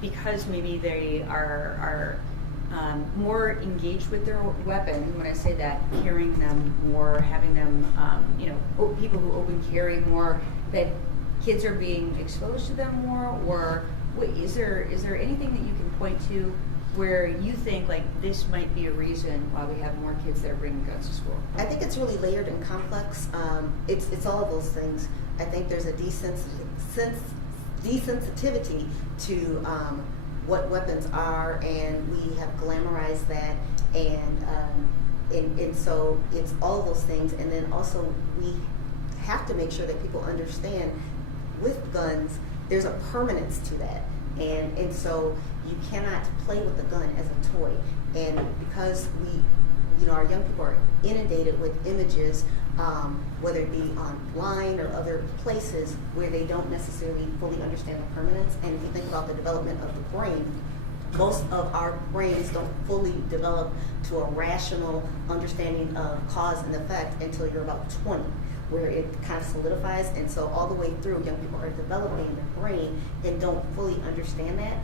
because maybe they are more engaged with their weapon. When I say that, carrying them more, having them, people who open carry more, that kids are being exposed to them more, or is there anything that you can point to where you think like this might be a reason why we have more kids that are bringing guns to school? I think it's really layered and complex. It's all of those things. I think there's a desensitivity to what weapons are, and we have glamorized that, and so it's all of those things. And then also we have to make sure that people understand with guns there's a permanence to that, and so you cannot play with the gun as a toy. And because our young people are inundated with images, whether it be online or other places where they don't necessarily fully understand the permanence. And if you think about the development of the brain, most of our brains don't fully develop to a rational understanding of cause and effect until you're about 20, where it kind of solidifies. And so all the way through, young people are developing their brain and don't fully understand that.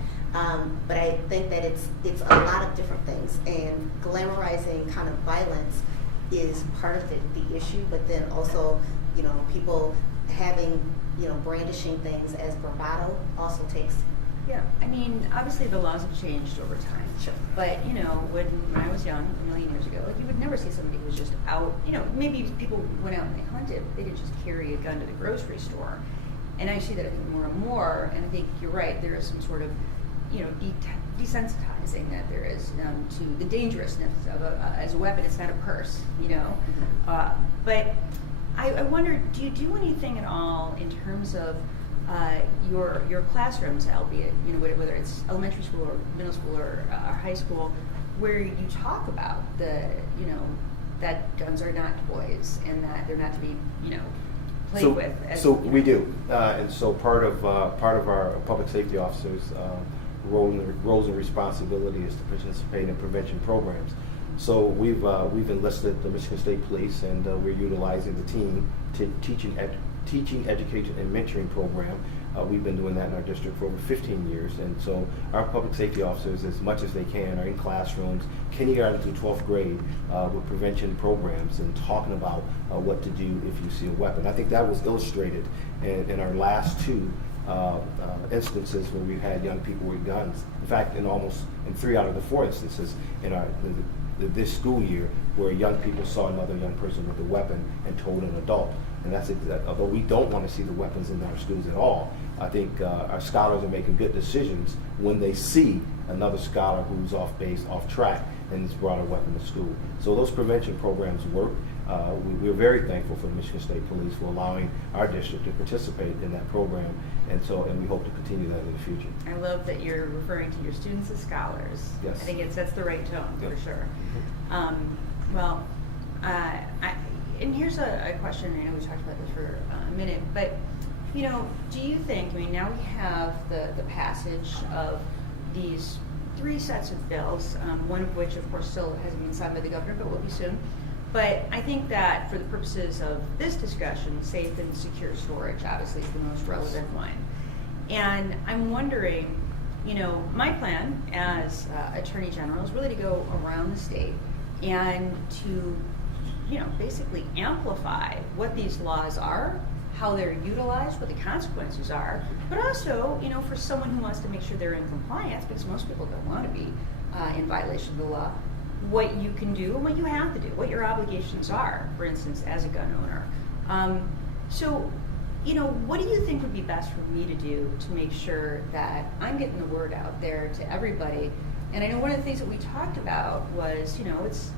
But I think that it's a lot of different things, and glamorizing kind of violence is part of the issue, but then also, people having, brandishing things as bravado also takes. Yeah, I mean, obviously the laws have changed over time. Sure. But, when I was young, a million years ago, like you would never see somebody who was just out, maybe people went out and they hunted, they didn't just carry a gun to the grocery store. And I see that I think more and more, and I think you're right, there is some sort of, desensitizing that there is to the dangerousness of as a weapon. It's not a purse, but I wonder, do you do anything at all in terms of your classrooms, albeit whether it's elementary school or middle school or high school, where you talk about that guns are not toys and that they're not to be played with? So we do, and so part of our public safety officers' roles and responsibility is to participate in prevention programs. So we've enlisted the Michigan State Police, and we're utilizing the team to teaching, education, and mentoring program. We've been doing that in our district for over 15 years, and so our public safety officers, as much as they can, are in classrooms, kindergarten through 12th grade, with prevention programs and talking about what to do if you see a weapon. I think that was illustrated in our last two instances where we've had young people with guns. In fact, in 3 out of the 4 instances in this school year, where young people saw another young person with a weapon and told an adult. And that's although we don't want to see the weapons in our schools at all, I think our scholars are making good decisions when they see another scholar who's off base, off track, and has brought a weapon to school. So those prevention programs work. We're very thankful for the Michigan State Police for allowing our district to participate in that program, and we hope to continue that in the future. I love that you're referring to your students as scholars. Yes. I think it sets the right tone, Yep. for sure. Mm-hmm. And here's a question. I know we talked about this for a minute, but do you think? I mean, now we have the passage of these 3 sets of bills, one of which, of course, still hasn't been signed by the governor, but will be soon. But I think that for the purposes of this discussion, safe and secure storage obviously is the most relevant one. And I'm wondering, my plan as Attorney General is really to go around the state and to, basically amplify what these laws are, how they're utilized, what the consequences are, but also, for someone who wants to make sure they're in compliance, because most people don't want to be in violation of the law, what you can do and what you have to do, what your obligations are, for instance, as a gun owner. So, what do you think would be best for me to do to make sure that I'm getting the word out there to everybody? And I know one of the things that we talked about was,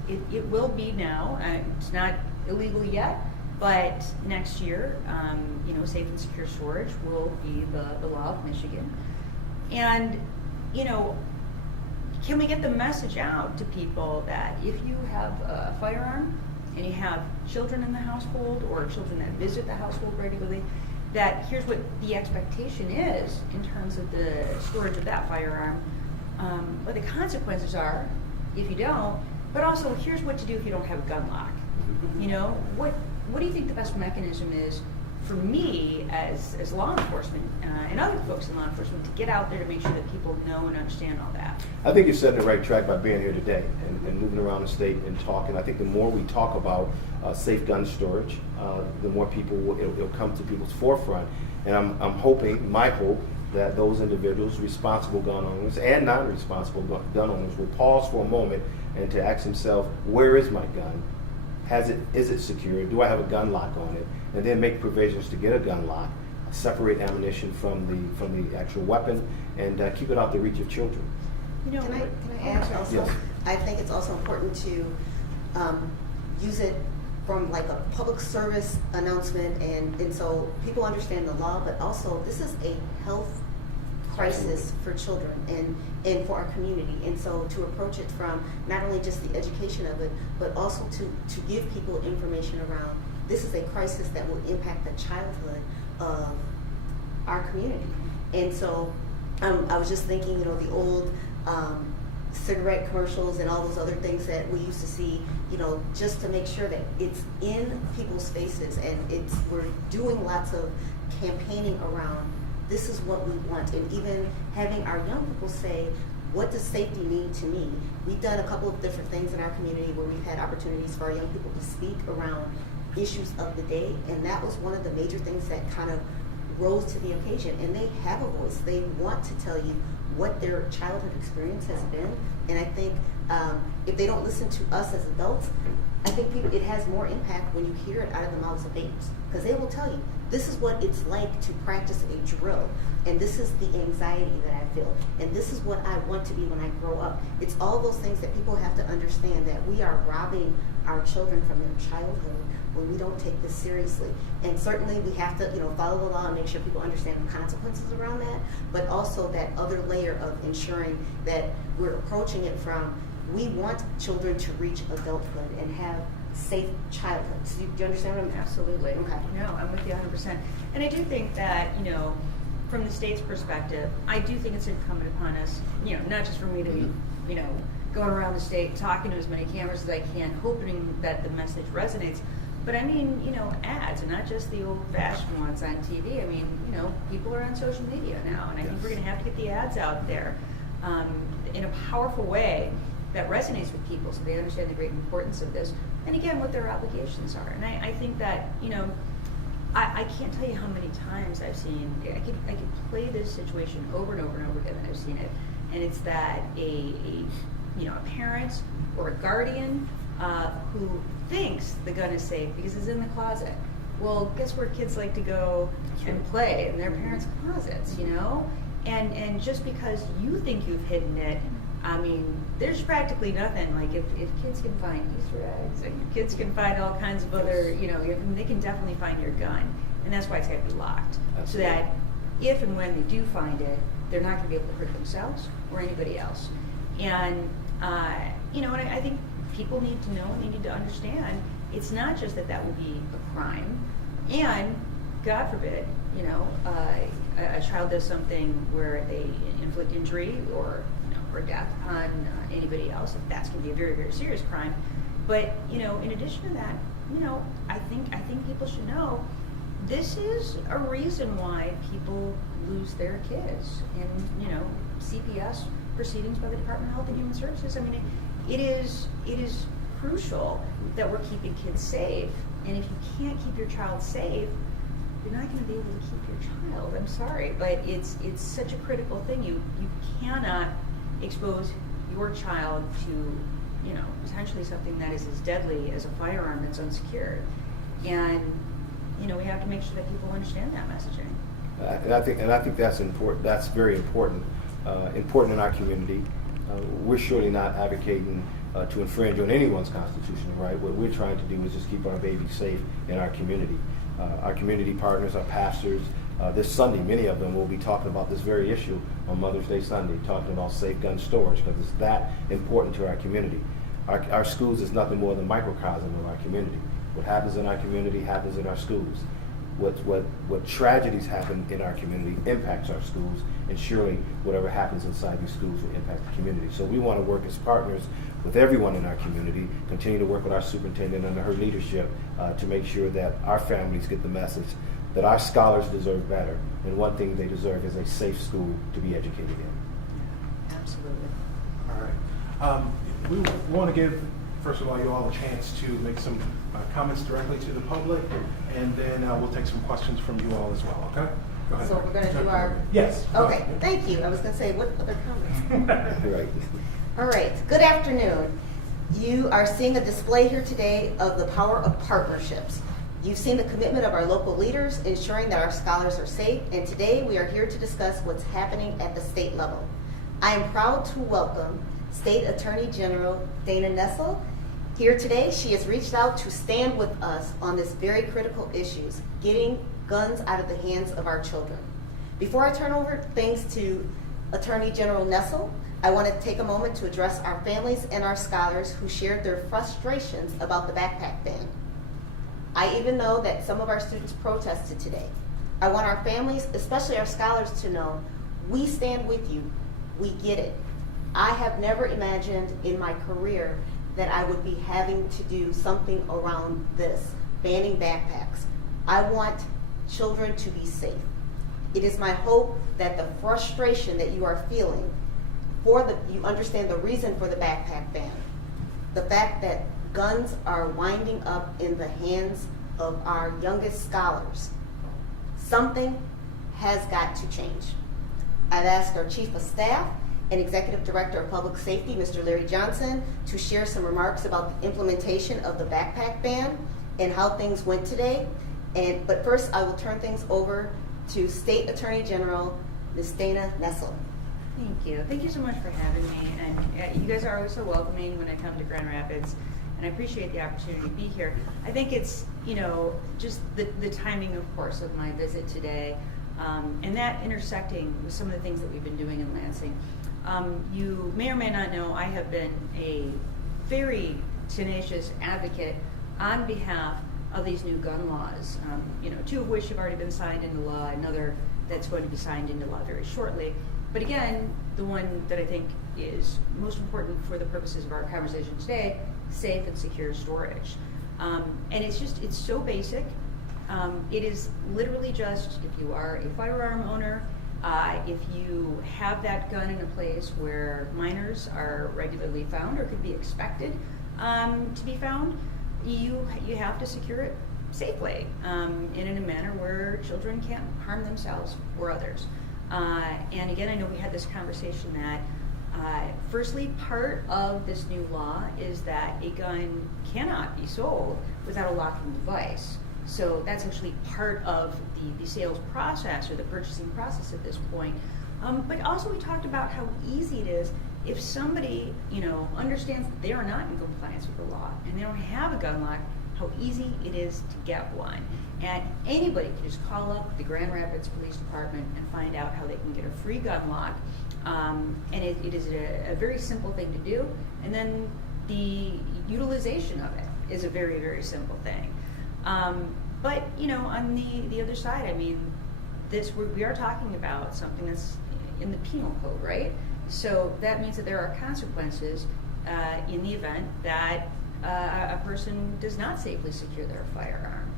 it will be now, it's not illegal yet, but next year, safe and secure storage will be the law of Michigan. And, can we get the message out to people that if you have a firearm and you have children in the household or children that visit the household regularly, that here's what the expectation is in terms of the storage of that firearm, what the consequences are if you don't, but also here's what to do if you don't have a gun lock. What do you think the best mechanism is for me as law enforcement and other folks in law enforcement to get out there to make sure that people know and understand all that. I think you're setting the right track by being here today and moving around the state and talking. I think the more we talk about safe gun storage, the more people it'll come to people's forefront. And I'm hoping, my hope, that those individuals, responsible gun owners and non-responsible gun owners, will pause for a moment and to ask themselves, where is my gun? Is it secure? Do I have a gun lock on it? And then make provisions to get a gun lock, separate ammunition from the actual weapon, and keep it out the reach of children. You know, Can I add also? Yes. I think it's also important to use it from like a public service announcement, and so people understand the law, but also this is a health crisis for children and for our community. And so to approach it from not only just the education of it, but also to give people information around this is a crisis that will impact the childhood of our community. And so I was just thinking, the old cigarette commercials and all those other things that we used to see, just to make sure that it's in people's faces, and we're doing lots of campaigning around this is what we want, and even having our young people say, what does safety mean to me? We've done a couple of different things in our community where we've had opportunities for our young people to speak around issues of the day, and that was one of the major things that kind of rose to the occasion. And they have a voice. They want to tell you what their childhood experience has been. And I think if they don't listen to us as adults, I think it has more impact when you hear it out of the mouths of babies, because they will tell you, this is what it's like to practice a drill, and this is the anxiety that I feel, and this is what I want to be when I grow up. It's all those things that people have to understand, that we are robbing our children from their childhood when we don't take this seriously. And certainly we have to, follow the law and make sure people understand the consequences around that, but also that other layer of ensuring that we're approaching it from, we want children to reach adulthood and have safe childhoods. Do you understand what I'm saying? Absolutely. Okay. No, I'm with you 100%. And I do think that, from the state's perspective, I do think it's incumbent upon us, not just for me to be, going around the state, talking to as many cameras as I can, hoping that the message resonates. But I mean, ads, and not just the old-fashioned ones on TV. I mean, people are on social media now, and I think we're going to have to get the ads out there in a powerful way that resonates with people, so they understand the great importance of this, and again, what their obligations are. And I think that, I can't tell you how many times I've seen, I could play this situation over and over and over again, and I've seen it, and it's that a parent or a guardian who thinks the gun is safe because it's in the closet. Well, guess where kids like to go and play? In their parents' closets, And just because you think you've hidden it, I mean, there's practically nothing. Like if kids can find Easter eggs, and kids can find all kinds of other, they can definitely find your gun, and that's why it's got to be locked, so that if and when they do find it, they're not going to be able to hurt themselves or anybody else. And and I think people need to know and they need to understand it's not just that would be a crime, and God forbid, a child does something where they inflict injury or death upon anybody else. That's going to be a very, very serious crime. But in addition to that, I think people should know this is a reason why people lose their kids in CPS proceedings by the Department of Health and Human Services. I mean, it is crucial that we're keeping kids safe. And if you can't keep your child safe, you're not going to be able to keep your child. I'm sorry, but it's such a critical thing. You cannot expose your child to potentially something that is as deadly as a firearm that's unsecured. And we have to make sure that people understand that messaging. And I think that's important. That's very important. Important in our community. We're surely not advocating to infringe on anyone's constitutional right. What we're trying to do is just keep our babies safe in our community. Our community partners, our pastors, this Sunday, many of them will be talking about this very issue on Mother's Day Sunday, talking about safe gun storage, because it's that important to our community. Our schools is nothing more than microcosm of our community. What happens in our community happens in our schools. What tragedies happen in our community impacts our schools, and surely whatever happens inside these schools will impact the community. So we want to work as partners with everyone in our community, continue to work with our superintendent under her leadership to make sure that our families get the message that our scholars deserve better, and one thing they deserve is a safe school to be educated in. Absolutely. All right. We want to give, first of all, you all a chance to make some comments directly to the public, and then we'll take some questions from you all as well, okay? Go ahead. So we're going to do our... Yes. Okay, thank you. I was going to say, what other comments? Right. All right, good afternoon. You are seeing a display here today of the power of partnerships. You've seen the commitment of our local leaders ensuring that our scholars are safe, and today we are here to discuss what's happening at the state level. I am proud to welcome State Attorney General Dana Nessel. Here today, she has reached out to stand with us on this very critical issues, getting guns out of the hands of our children. Before I turn over things to Attorney General Nessel, I want to take a moment to address our families and our scholars who shared their frustrations about the backpack ban. I even know that some of our students protested today. I want our families, especially our scholars, to know we stand with you. We get it. I have never imagined in my career that I would be having to do something around this, banning backpacks. I want children to be safe. It is my hope that the frustration that you are feeling you understand the reason for the backpack ban. The fact that guns are winding up in the hands of our youngest scholars. Something has got to change. I've asked our Chief of Staff and Executive Director of Public Safety, Mr. Larry Johnson, to share some remarks about the implementation of the backpack ban and how things went today. But first, I will turn things over to State Attorney General Ms. Dana Nessel. Thank you. Thank you so much for having me. And you guys are always so welcoming when I come to Grand Rapids, and I appreciate the opportunity to be here. I think it's, just the timing, of course, of my visit today, and that intersecting with some of the things that we've been doing in Lansing. You may or may not know I have been a very tenacious advocate on behalf of these new gun laws, two of which have already been signed into law, another that's going to be signed into law very shortly. But again, the one that I think is most important for the purposes of our conversation today, safe and secure storage. And it's so basic. It is literally just, if you are a firearm owner, if you have that gun in a place where minors are regularly found or could be expected to be found, you have to secure it safely and in a manner where children can't harm themselves or others. And again, I know we had this conversation that firstly, part of this new law is that a gun cannot be sold without a locking device. So that's actually part of the sales process or the purchasing process at this point. But also we talked about how easy it is if somebody, understands that they are not in compliance with the law and they don't have a gun lock, how easy it is to get one. And anybody can just call up the Grand Rapids Police Department and find out how they can get a free gun lock. And it is a very simple thing to do. And then the utilization of it is a very, very simple thing. But, on the other side, we are talking about something that's in the penal code, right? So that means that there are consequences in the event that a person does not safely secure their firearm.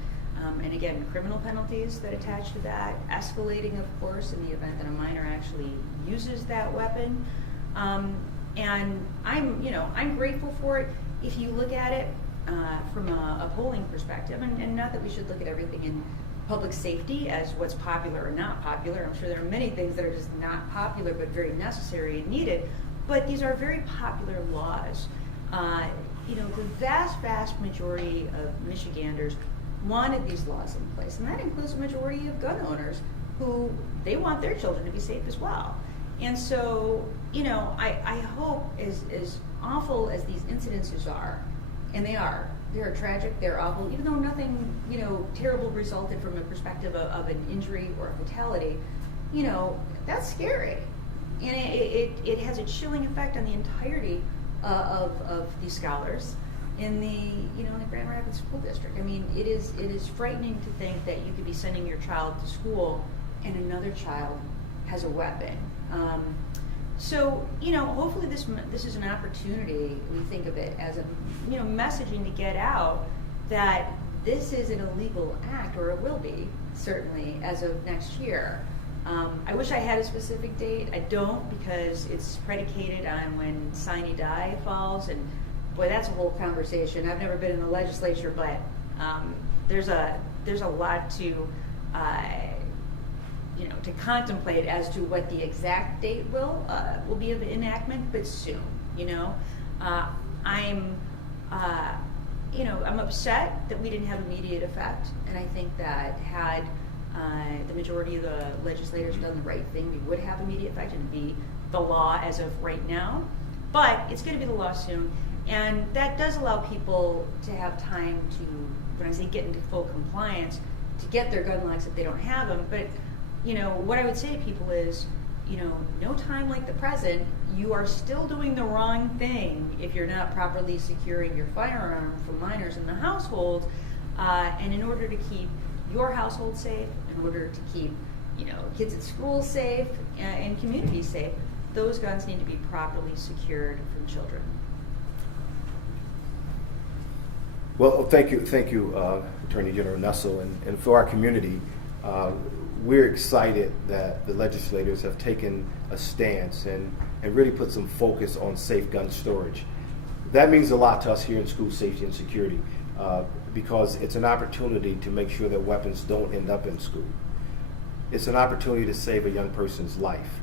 And again, criminal penalties that attach to that, escalating, of course, in the event that a minor actually uses that weapon. And I'm grateful for it. If you look at it from a polling perspective, and not that we should look at everything in public safety as what's popular or not popular. I'm sure there are many things that are just not popular but very necessary and needed. But these are very popular laws. The vast majority of Michiganders wanted these laws in place, and that includes a majority of gun owners who they want their children to be safe as well. And so, I hope as awful as these incidences are, and they're tragic, they're awful, even though nothing, terrible resulted from a perspective of an injury or a fatality, that's scary. And it has a chilling effect on the entirety of these scholars in the Grand Rapids School District. It is frightening to think that you could be sending your child to school and another child has a weapon. So hopefully this is an opportunity. We think of it as a messaging to get out that this is an illegal act, or it will be, certainly, as of next year. I wish I had a specific date. I don't, because it's predicated on when sine die falls, and boy, that's a whole conversation. I've never been in the legislature, but there's a lot to to contemplate as to what the exact date will be of enactment, but soon. I'm upset that we didn't have immediate effect, and I think that had the majority of the legislators done the right thing, we would have immediate effect and be the law as of right now. But it's going to be the law soon, and that does allow people to have time to, when I say get into full compliance, to get their gun laws if they don't have them. But what I would say to people is, no time like the present. You are still doing the wrong thing if you're not properly securing your firearm from minors in the household. And in order to keep your household safe, in order to keep kids at school safe and communities safe, those guns need to be properly secured from children. Well, thank you, Attorney General Nessel, and for our community. We're excited that the legislators have taken a stance and really put some focus on safe gun storage. That means a lot to us here in school safety and security because it's an opportunity to make sure that weapons don't end up in school. It's an opportunity to save a young person's life.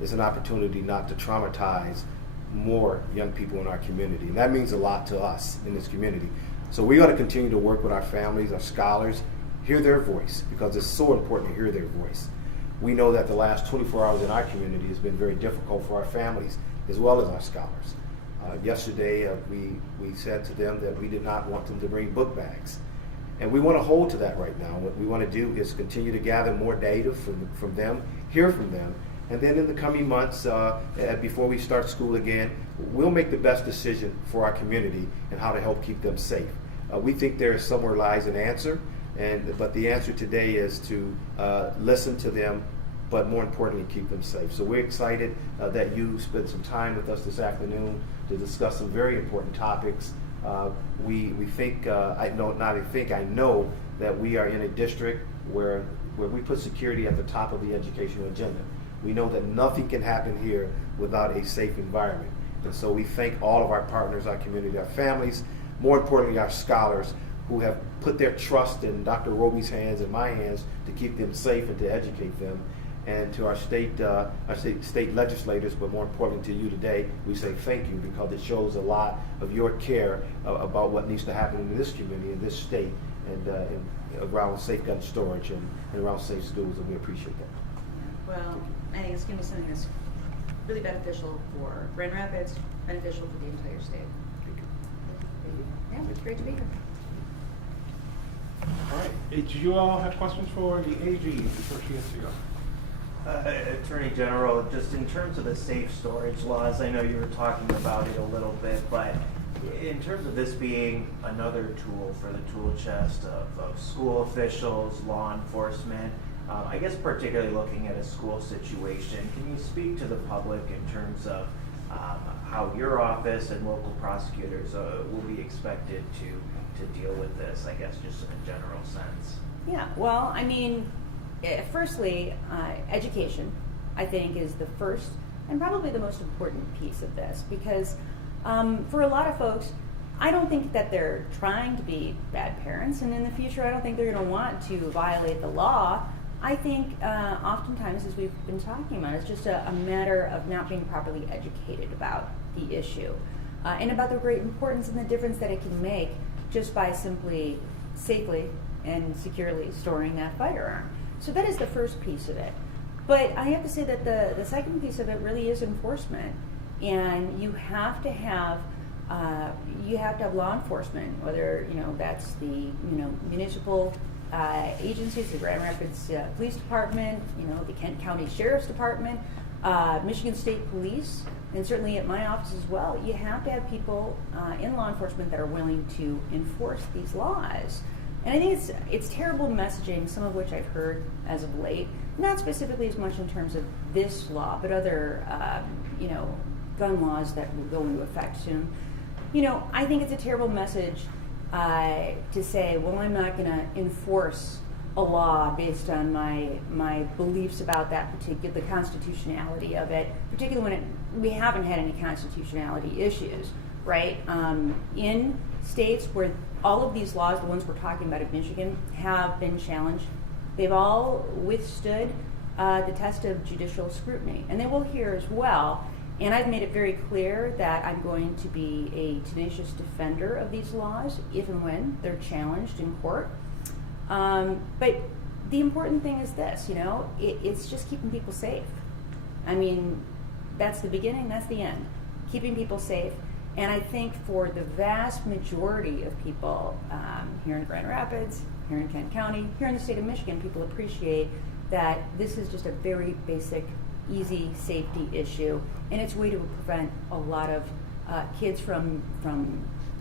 It's an opportunity not to traumatize more young people in our community. And that means a lot to us in this community. So we got to continue to work with our families, our scholars, hear their voice, because it's so important to hear their voice. We know that the last 24 hours in our community has been very difficult for our families as well as our scholars. Yesterday, we said to them that we did not want them to bring book bags. And we want to hold to that right now. What we want to do is continue to gather more data from them, hear from them, and then in the coming months, before we start school again, we'll make the best decision for our community and how to help keep them safe. We think there somewhere lies an answer. But the answer today is to listen to them, but more importantly, keep them safe. So we're excited that you spent some time with us this afternoon to discuss some very important topics. We think, I know that we are in a district where we put security at the top of the educational agenda. We know that nothing can happen here without a safe environment. And so we thank all of our partners, our community, our families, more importantly, our scholars, who have put their trust in Dr. Roby's hands and my hands to keep them safe and to educate them. And to our state legislators, but more importantly to you today, we say thank you, because it shows a lot of your care about what needs to happen in this community, in this state, and around safe gun storage and around safe schools, and we appreciate that. Well, I think it's going to be something that's really beneficial for Grand Rapids, beneficial for the entire state. Thank you. Yeah, it's great to be here. All right. Did you all have questions for the AG before she has to go? Attorney General, just in terms of the safe storage laws, I know you were talking about it a little bit, but in terms of this being another tool for the tool chest of school officials, law enforcement, I guess particularly looking at a school situation, can you speak to the public in terms of how your office and local prosecutors will be expected to deal with this, I guess, just in a general sense? Yeah, well, I mean, firstly, education, I think, is the first and probably the most important piece of this, because for a lot of folks, I don't think that they're trying to be bad parents, and in the future, I don't think they're going to want to violate the law. I think oftentimes, as we've been talking about, it's just a matter of not being properly educated about the issue and about the great importance and the difference that it can make just by simply safely and securely storing that firearm. So that is the first piece of it. But I have to say that the second piece of it really is enforcement, and you have to have law enforcement, whether that's the municipal agencies, the Grand Rapids Police Department, the Kent County Sheriff's Department, Michigan State Police, and certainly at my office as well. You have to have people in law enforcement that are willing to enforce these laws. And I think it's terrible messaging, some of which I've heard as of late, not specifically as much in terms of this law, but other gun laws that will go into effect soon. I think it's a terrible message to say, well, I'm not going to enforce a law based on my beliefs about that particular, the constitutionality of it, particularly when we haven't had any constitutionality issues, right? In states where all of these laws, the ones we're talking about in Michigan, have been challenged, they've all withstood the test of judicial scrutiny, and they will here as well. And I've made it very clear that I'm going to be a tenacious defender of these laws if and when they're challenged in court. But the important thing is this, it's just keeping people safe. I mean, that's the beginning, that's the end. Keeping people safe. And I think for the vast majority of people here in Grand Rapids, here in Kent County, here in the state of Michigan, people appreciate that this is just a very basic, easy safety issue. And it's a way to prevent a lot of kids from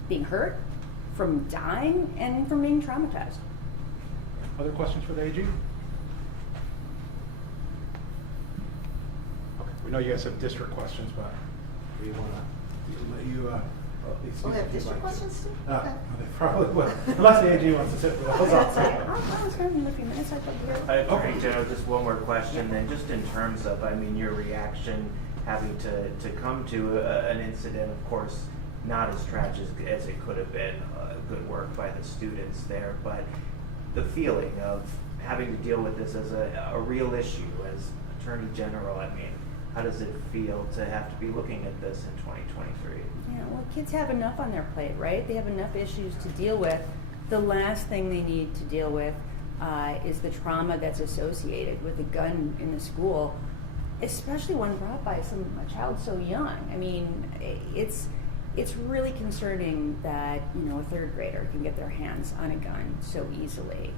being hurt, from dying, and from being traumatized. Other questions for the AG? Okay, we know you guys have district questions, but we want to let you at least We'll use have if you'd district like to. questions too? They Okay. probably will, unless the AG wants to sit with us. It's going to be a few minutes, I'd love to hear. Attorney General, just one more question then, just in terms of, your reaction having to come to an incident, of course, not as tragic as it could have been, good work by the students there, but the feeling of having to deal with this as a real issue as Attorney General, how does it feel to have to be looking at this in 2023? Yeah, well, kids have enough on their plate, right? They have enough issues to deal with. The last thing they need to deal with is the trauma that's associated with a gun in the school, especially one brought by a child so young. I mean, it's really concerning that a third grader can get their hands on a gun so easily.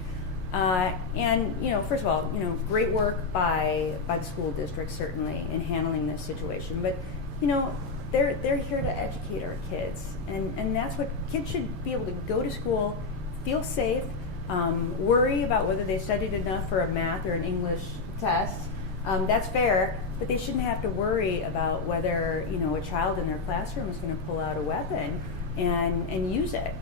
And first of all, great work by the school district certainly in handling this situation. But they're here to educate our kids, and that's what kids should be able to go to school, feel safe, worry about whether they studied enough for a math or an English test. That's fair, but they shouldn't have to worry about whether a child in their classroom is going to pull out a weapon and use it.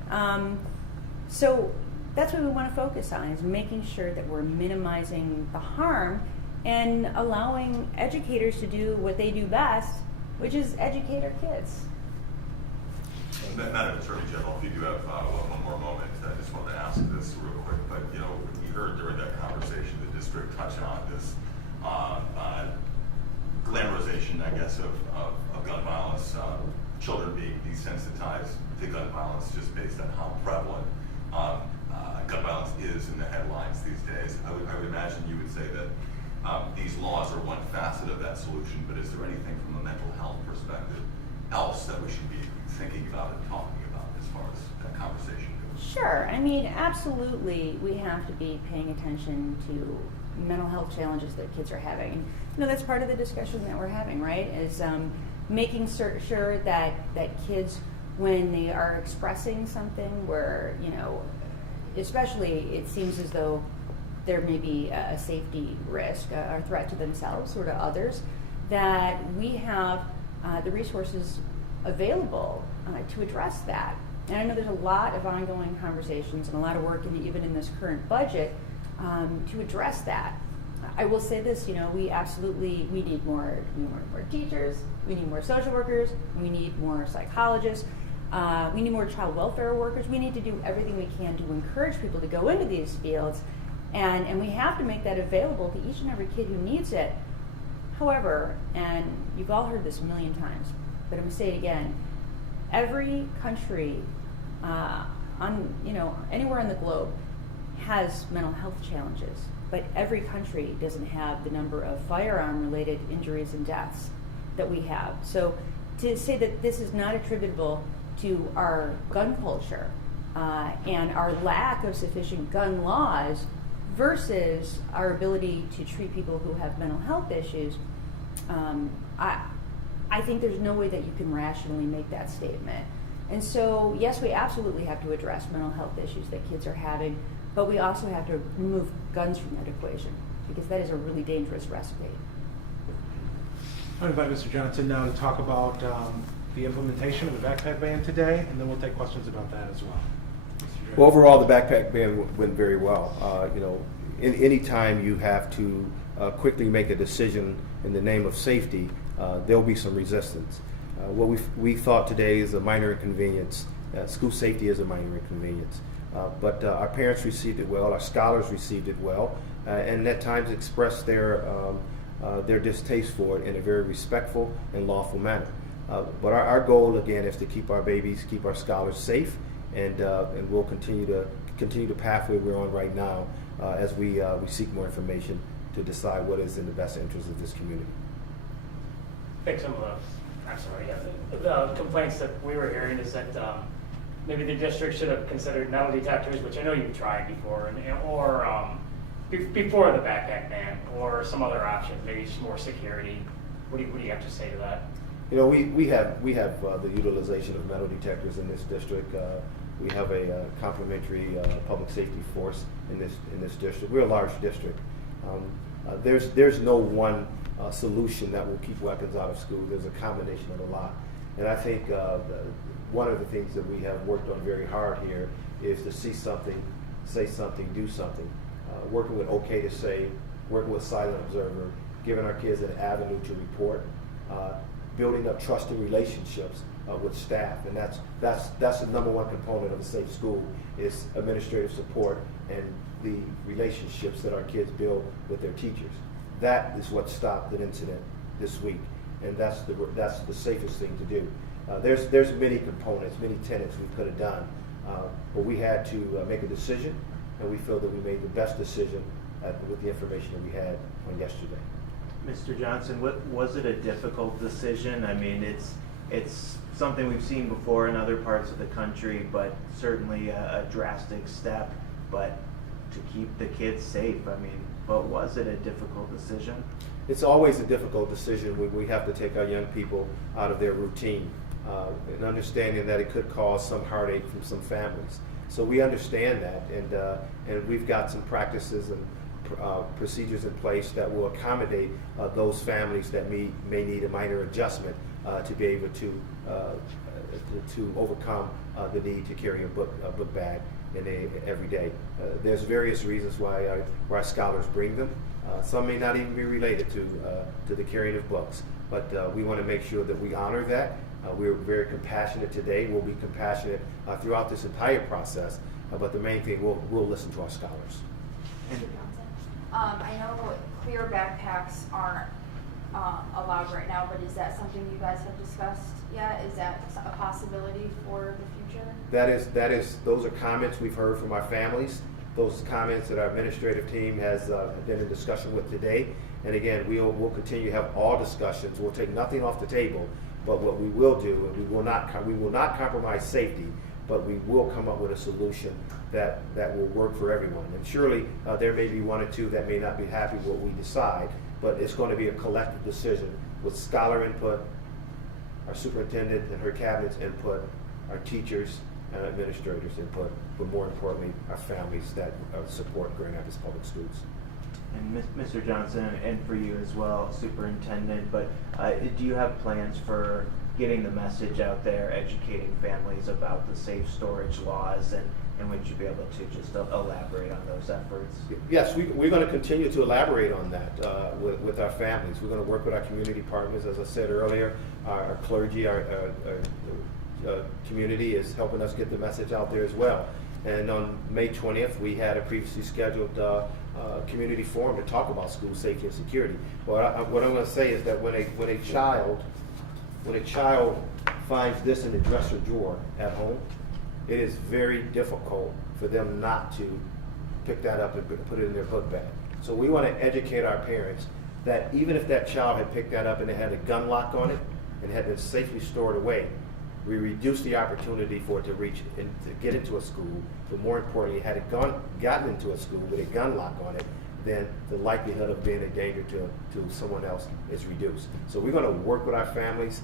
So that's what we want to focus on, is making sure that we're minimizing the harm and allowing educators to do what they do best, which is educate our kids. Madam Attorney General, if you do have one more moment, I just wanted to ask this real quick. But we heard during that conversation the district touch on this glamorization, I guess, of gun violence, children being desensitized to gun violence just based on how prevalent gun violence is in the headlines these days. I would imagine you would say that these laws are one facet of that solution, but is there anything from a mental health perspective else that we should be thinking about and talking about as far as that conversation goes? Sure. Absolutely, we have to be paying attention to mental health challenges that kids are having. And that's part of the discussion that we're having, right? Is making sure that kids, when they are expressing something where, especially it seems as though there may be a safety risk or threat to themselves or to others, that we have the resources available to address that. And I know there's a lot of ongoing conversations and a lot of work even in this current budget to address that. I will say this, we need more teachers, we need more social workers, we need more psychologists, we need more child welfare workers. We need to do everything we can to encourage people to go into these fields, and we have to make that available to each and every kid who needs it. However, and you've all heard this a million times, but I'm going to say it again, every country anywhere on the globe has mental health challenges, but every country doesn't have the number of firearm-related injuries and deaths that we have. So to say that this is not attributable to our gun culture and our lack of sufficient gun laws versus our ability to treat people who have mental health issues, I think there's no way that you can rationally make that statement. And so, yes, we absolutely have to address mental health issues that kids are having, but we also have to remove guns from that equation, because that is a really dangerous recipe. I invite Mr. Johnson now to talk about the implementation of the backpack ban today, and then we'll take questions about that as well. Well, overall, the backpack ban went very well. Any time you have to quickly make a decision in the name of safety, there'll be some resistance. What we thought today is a minor inconvenience. School safety is a minor inconvenience. But our parents received it well, our scholars received it well, and at times expressed their distaste for it in a very respectful and lawful manner. But our goal, again, is to keep our babies, keep our scholars safe, and we'll continue the pathway we're on right now as we seek more information to decide what is in the best interest of this community. I think some of the complaints that we were hearing is that maybe the district should have considered metal detectors, which I know you've tried before, or before the backpack ban, or some other option, maybe some more security. What do you have to say to that? We have the utilization of metal detectors in this district. We have a complementary public safety force in this district. We're a large district. There's no one solution that will keep weapons out of school. There's a combination of a lot. And I think one of the things that we have worked on very hard here is to see something, say something, do something. Working with OK to Say, working with Silent Observer, giving our kids an avenue to report, building up trusting relationships with staff, and that's the number one component of a safe school is administrative support and the relationships that our kids build with their teachers. That is what stopped an incident this week, and that's the safest thing to do. There's many components, many tenets we could have done, but we had to make a decision, and we feel that we made the best decision with the information that we had on yesterday. Mr. Johnson, was it a difficult decision? I mean, it's something we've seen before in other parts of the country, but certainly a drastic step. But to keep the kids safe, I mean, but was it a difficult decision? It's always a difficult decision when we have to take our young people out of their routine, and understanding that it could cause some heartache from some families. So we understand that, and we've got some practices and procedures in place that will accommodate those families that may need a minor adjustment to be able to overcome the need to carry a book bag every day. There's various reasons why our scholars bring them. Some may not even be related to the carrying of books, but we want to make sure that we honor that. We're very compassionate today. We'll be compassionate throughout this entire process, but the main thing, we'll listen to our scholars. I know clear backpacks aren't allowed right now, but is that something you guys have discussed yet? Is that a possibility for the future? Those are comments we've heard from our families. Those comments that our administrative team has been in discussion with today. And again, we'll continue to have all discussions. We'll take nothing off the table, but what we will do, and we will not compromise safety, but we will come up with a solution that will work for everyone. And surely there may be one or two that may not be happy with what we decide, but it's going to be a collective decision with scholar input, our superintendent and her cabinet's input, our teachers and administrators input, but more importantly, our families that support Grand Rapids Public Schools. And Mr. Johnson, and for you as well, Superintendent, but do you have plans for getting the message out there, educating families about the safe storage laws, and would you be able to just elaborate on those efforts? Yes, we're going to continue to elaborate on that with our families. We're going to work with our community partners. As I said earlier, our clergy, our community is helping us get the message out there as well. And on May 20th, we had a previously scheduled community forum to talk about school safety and security. Well, what I'm going to say is that when a child finds this in the dresser drawer at home, it is very difficult for them not to pick that up and put it in their book bag. So we want to educate our parents that even if that child had picked that up and it had a gun lock on it and had been safely stored away, we reduce the opportunity for it to reach and to get into a school. But more importantly, had it gotten into a school with a gun lock on it, then the likelihood of being a danger to someone else is reduced. So we're going to work with our families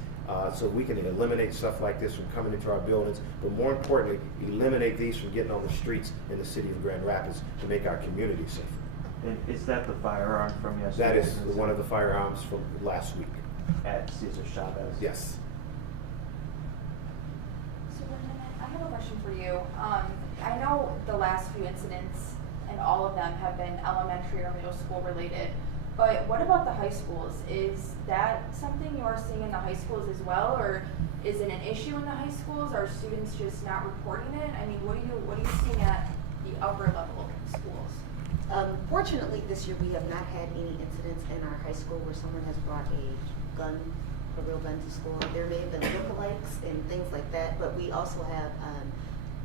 so we can eliminate stuff like this from coming into our buildings, but more importantly, eliminate these from getting on the streets in the city of Grand Rapids to make our community safer. And is that the firearm from yesterday? That is one of the firearms from last week. At Cesar Chavez? Yes. Superintendent, I have a question for you. I know the last few incidents, and all of them have been elementary or middle school related, but what about the high schools? Is that something you are seeing in the high schools as well, or is it an issue in the high schools? Are students just not reporting it? I mean, what are you seeing at the upper level schools? Fortunately, this year we have not had any incidents in our high school where someone has brought a real gun to school. There may have been lookalikes and things like that, but we also have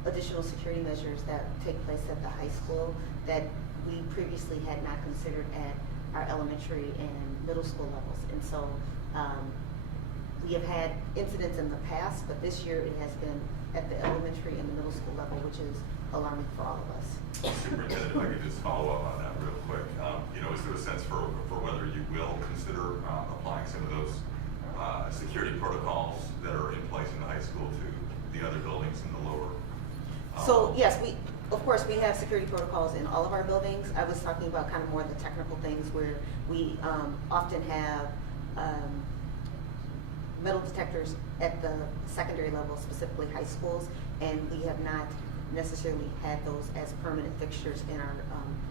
additional security measures that take place at the high school that we previously had not considered at our elementary and middle school levels. And so we have had incidents in the past, but this year it has been at the elementary and the middle school level, which is alarming for all of us. Superintendent, if I could just follow up on that real quick. Is there a sense for whether you will consider applying some of those security protocols that are in place in the high school to the other buildings in the lower? So yes, of course we have security protocols in all of our buildings. I was talking about kind of more the technical things where we often have metal detectors at the secondary level, specifically high schools, and we have not necessarily had those as permanent fixtures in our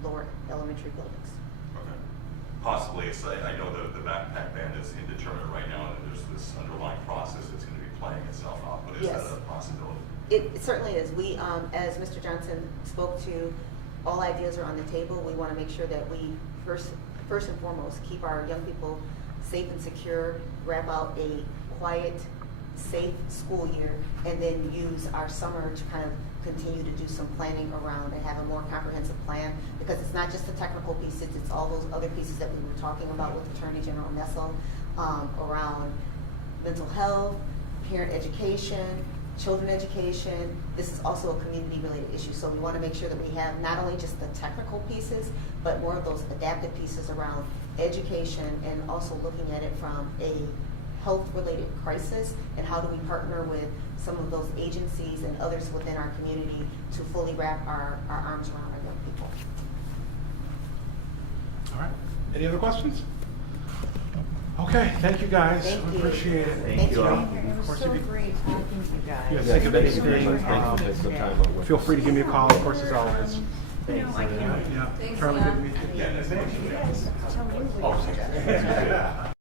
lower elementary buildings. Okay. Possibly, I know the backpack ban is indeterminate right now, and there's this underlying process that's going to be playing itself out, but is Yes. that a possibility? It certainly is. We, as Mr. Johnson spoke to, all ideas are on the table. We want to make sure that we first and foremost keep our young people safe and secure, wrap out a quiet, safe school year, and then use our summer to kind of continue to do some planning around and have a more comprehensive plan, because it's not just the technical pieces, it's all those other pieces that we were talking about with Attorney General Nessel around mental health, parent education, children education. This is also a community-related issue, so we want to make sure that we have not only just the technical pieces, but more of those adaptive pieces around education, and also looking at it from a health-related crisis, and how do we partner with some of those agencies and others within our community to fully wrap our arms around our young people. All right. Any other questions? Okay, thank you guys. Thank We you. appreciate it. Thank you. It was so great talking to you guys. Yes, Yes, thank you thank you for very much. staying. Thank you for taking the time out with Feel us. free to give me a call, of course, as always. You know, I can't. Yeah. Thanks, Charlie, Leon. good to meet you. Yeah, that's You guys tell me what you got.